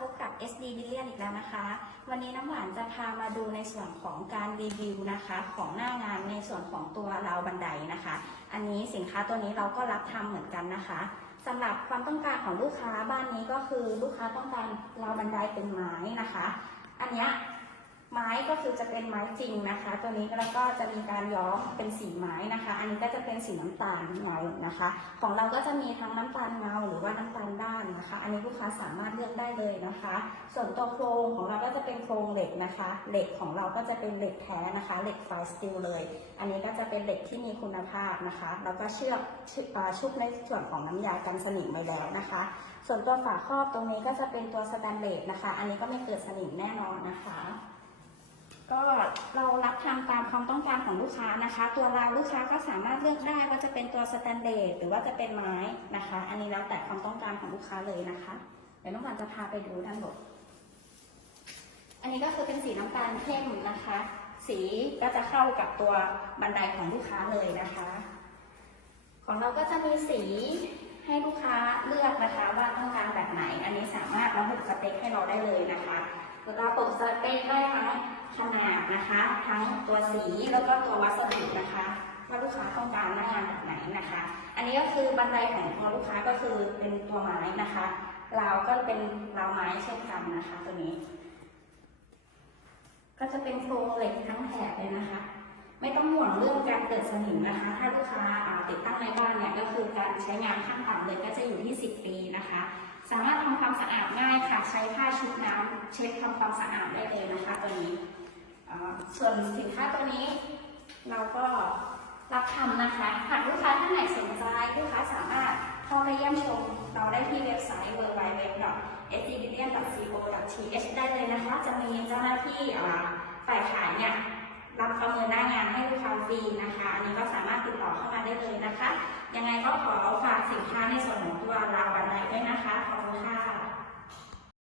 พบกับ SD b i l l i o n อีกแล้วนะคะ วันนี้น้ำหวานจะพามาดูในส่วนของการรีวิวนะคะ ของหน้างานในส่วนของตัวราวบันไดนะคะ อันนี้สินค้าตัวนี้เราก็รับทำเหมือนกันนะคะสำหรับความต้องการของลูกค้าบ้านนี้ก็คือลูกค้าต้องการราวบันไดเป็นไม้นะคะ อันนี้ ไม้ก็คือจะเป็นไม้จริงนะคะ ตัวนี้แล้วก็จะมีการย้อมเป็นสีไม้นะคะ อันนี้ก็จะเป็นสีน้ำตาลเงานะคะ ของเราก็จะมีทั้งน้ำตาลเงาหรือว่าน้ำตาลด้านนะคะ อันนี้ลูกค้าสามารถเลือกได้เลยนะคะ ส่วนตัวโครงของเราก็จะเป็นโครงเหล็กนะคะ เหล็กของเราก็จะเป็นเหล็กแท้นะคะ เหล็กไฟสตีลเลย อันนี้ก็จะเป็นเหล็กที่มีคุณภาพนะคะ แล้วก็เชือกชุบอ่าชุบในส่วนของน้ำยากันสนิมไปแล้วนะคะ ส่วนตัวฝาครอบตรงนี้ก็จะเป็นตัวสแตนเลสนะคะ อันนี้ก็ไม่เกิดสนิมแน่นอนนะคะ ก็เรารับทำตามความต้องการของลูกค้านะคะ ตัวราวลูกค้าก็สามารถเลือกได้ว่าจะเป็นตัวสแตนเลสหรือว่าจะเป็นไม้นะคะ อันนี้แล้วแต่ความต้องการของลูกค้าเลยนะคะ เดี๋ยวน้องวันจะพาไปดูด้านบนอันนี้ก็คือเป็นสีน้ำตาลเข้มนะคะ สีก็จะเข้ากับตัวบันไดของลูกค้าเลยนะคะ ของเราก็จะมีสีให้ลูกค้าเลือกนะคะว่าต้องการแบบไหน อันนี้สามารถระบุสเปคให้เราได้เลยนะคะเราปกสเปคได้ทั้ง ขนาดนะคะ ทั้งตัวสีแล้วก็ตัววัสดุนะคะว่าลูกค้าต้องการหน้างานแบบไหนนะคะ อันนี้ก็คือบันไดของตัวลูกค้าก็คือเป็นตัวไม้นะคะราวก็เป็นราวไม้เช่นกันนะคะ ตัวนี้ ก็จะเป็นโครงเหล็กทั้งแถบเลยนะคะ ไม่ต้องห่วงเรื่องการเกิดสนิมนะคะ ถ้าลูกค้าอ่าติดตั้งในบ้านเนี่ยก็คือการใช้งานขั้นต่ำเลยก็จะอยู่ที่ 10 ปีนะคะ สามารถทำความสะอาดง่ายค่ะใช้ผ้าชุบน้ำเช็ดทำความสะอาดได้เลยนะคะตัวนี้ส่วนสินค้าตัวนี้เราก็รับทำนะคะหากลูกค้าท่านไหนสนใจลูกค้าสามารถเข้าไปเยี่ยมชม เราได้ที่เว็บไซต์ w w w s d b i l l i o n c o th ได้เลยนะคะ จะมีเจ้าหน้าที่ฝ่ายขายเนี่ยรับประเมินหน้างานให้ลูกค้าฟรีนะคะ อันนี้ก็สามารถติดต่อเข้ามาได้เลยนะคะ ยังไงก็ขอฝากสินค้า